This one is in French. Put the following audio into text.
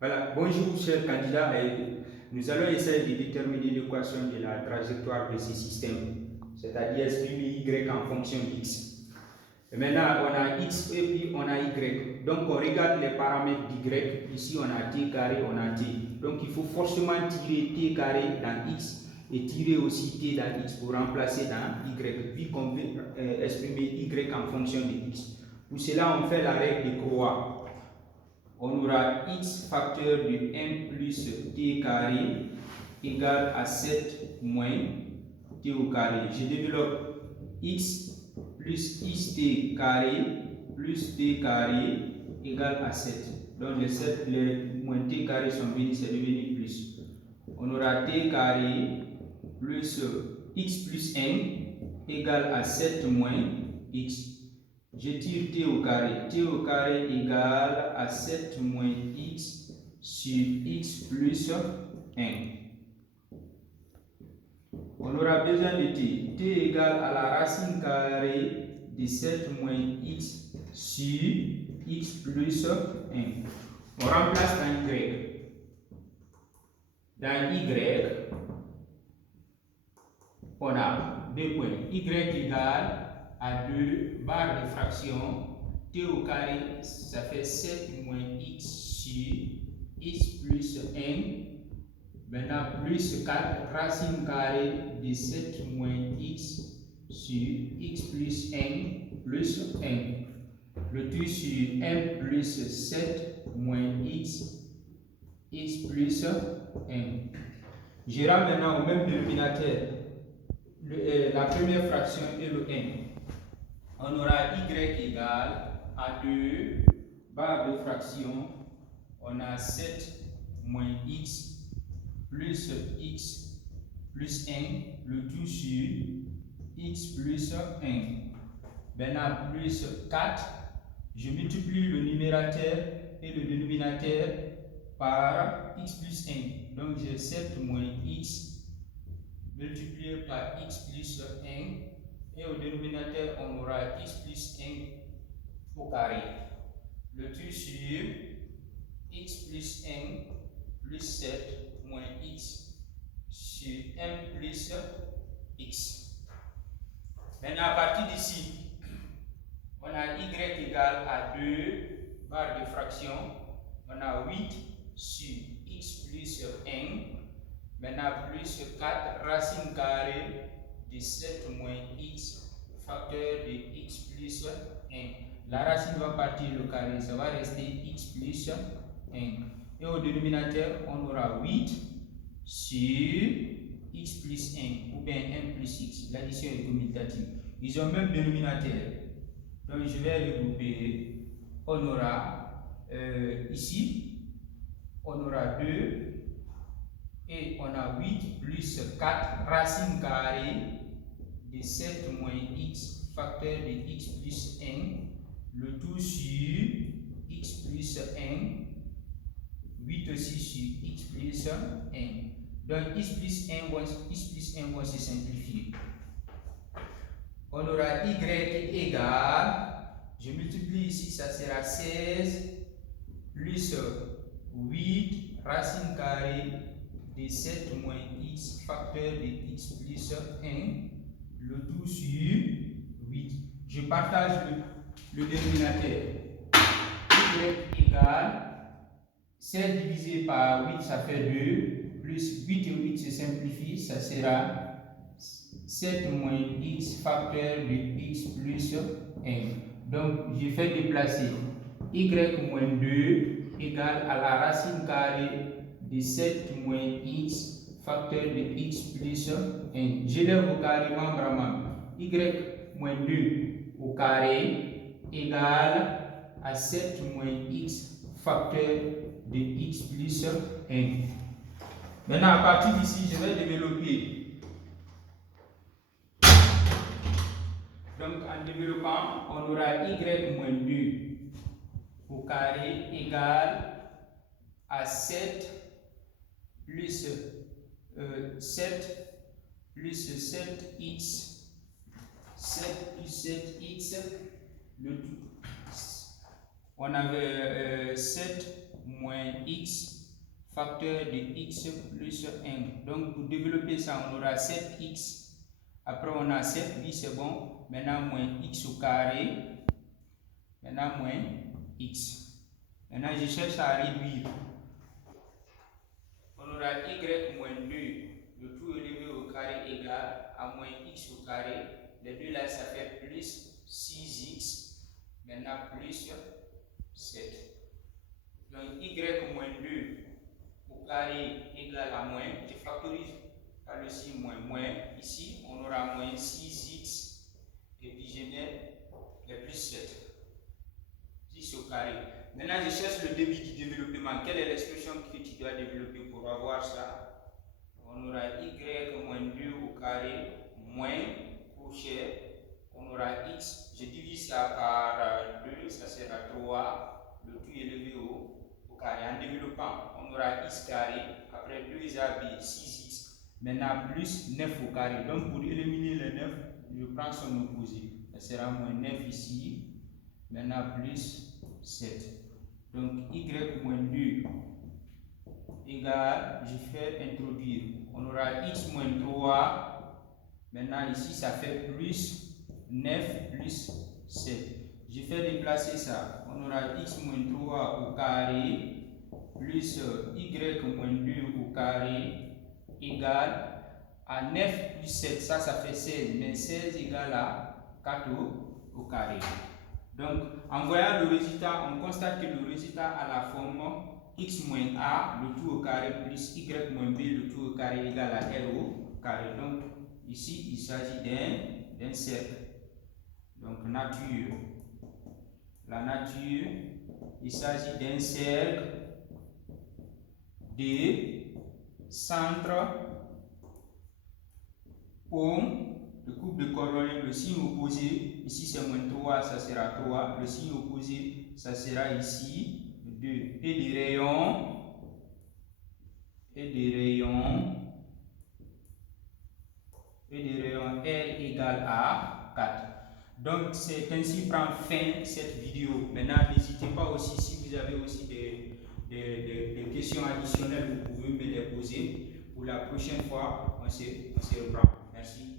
Voilà, bonjour chers candidats. Nous allons essayer de déterminer l'équation de la trajectoire de ce système, c'est-à-dire exprimer y en fonction d'x. Et maintenant, on a x et puis on a y. Donc on regarde les paramètres d'y. Ici on a t carré, on a t. Donc il faut forcément tirer t carré dans x et tirer aussi t dans x pour remplacer dans y. Puis qu'on veut exprimer y en fonction de x. Pour cela, on fait la règle de Croix. On aura x facteur de m plus t carré égale à 7 moins t au carré. Je développe x plus xt carré plus t carré égale à 7. Donc les moins t carré sont venus, c'est devenu plus. On aura t carré plus x plus n égale à 7 moins x. Je tire t au carré. T au carré égale à 7 moins x sur x plus 1. On aura besoin de t. T égale à la racine carrée de 7 moins x sur x plus 1. On remplace dans y. Dans y, on a deux points. Y égale à 2 barres de fraction. T au carré, ça fait 7 moins x sur x plus 1. Maintenant, plus 4 racine carrée de 7 moins x sur x plus 1 plus 1. Le tout sur m plus 7 moins x plus 1. Je rends maintenant au même dénominateur la première fraction et le n. On aura y égale à 2 barres de fraction. On a 7 moins x plus 1, le tout sur x plus 1. Maintenant, plus 4, je multiplie le numérateur et le dénominateur par x plus 1. Donc, j'ai 7 moins x multiplié par x plus 1. Et au dénominateur, on aura x plus 1 au carré. Le tout sur x plus 1 plus 7 moins x sur m plus x. Maintenant, à partir d'ici, on a y égale à 2 barres de fraction. On a 8 sur x plus 1. Maintenant, plus 4 racine carrée de 7 moins x facteur de x plus 1. La racine va partir le carré, ça va rester x plus 1. Et au dénominateur, on aura 8 sur x plus 1 ou bien m plus x. L'addition est commutative. Ils ont le même dénominateur. Donc je vais regrouper. On aura ici, on aura 2 et on a 8 plus 4 racine carrée de 7 moins x facteur de x plus 1. Le tout sur x plus 1. 8 aussi sur x plus 1. Donc x plus 1 va se simplifier. On aura y égale, je multiplie ici, ça sera 16 plus 8 racine carrée de 7 moins x facteur de x plus 1. Le tout sur 8. Je partage le dénominateur. Y égale 16 divisé par 8, ça fait 2, plus 8 et 8 se simplifie, ça sera 7 moins x facteur de x plus 1. Donc, je fais déplacer y moins 2 égale à la racine carrée de 7 moins x facteur de x plus 1. J'élève au carré membre à membre. Y moins 2 au carré égale à 7 moins x facteur de x plus 1. Maintenant, à partir d'ici, je vais développer. Donc, en développant, on aura y moins 2 au carré égale à 7 plus 7 plus 7x. 7 plus 7x, le tout. On avait 7 moins x, facteur de x plus 1. Donc pour développer ça, on aura 7x. Après on a 7, oui c'est bon. Maintenant moins x au carré. Maintenant moins x. Maintenant je cherche à réduire. On aura y moins 2, le tout élevé au carré égal à moins x au carré. Les deux là ça fait plus 6x. Maintenant plus 7. Donc y moins 2 au carré égale à moins. Je factorise par le signe moins. Ici on aura moins 6x. Et puis je mets le plus 7. 10 au carré. Maintenant, je cherche le débit du développement. Quelle est l'expression que tu dois développer pour avoir ça? On aura y moins 2 au carré moins crochet. On aura x. Je divise ça par 2, ça sera 3. Le tout élevé au carré. En développant, on aura x carré. Après 2ab, 6x. Maintenant, plus 9 au carré. Donc, pour éliminer le 9, je prends son opposé. Ça sera moins 9 ici. Maintenant, plus 7. Donc, y moins 2 égale, je fais introduire. On aura x moins 3. Maintenant, ici, ça fait plus 9 plus 7. Je fais déplacer ça. On aura x moins 3 au carré plus y moins 2 au carré égale à 9 plus 7. Ça fait 16. Mais 16 égale à 4 au carré. Donc, en voyant le résultat, on constate que le résultat a la forme x moins a, le tout au carré, plus y moins b, le tout au carré, égal à r au carré. Donc, ici, il s'agit d'un cercle. Donc, nature. La nature, il s'agit d'un cercle de centre ohm. Le couple de coordonnées, le signe opposé, ici c'est moins 3, ça sera 3. Le signe opposé, ça sera ici 2. Et des rayons, R égale à 4. Donc c'est ainsi prend fin cette vidéo. Maintenant, n'hésitez pas aussi, si vous avez aussi des questions additionnelles, vous pouvez me les poser. Pour la prochaine fois, on se reprend. Merci.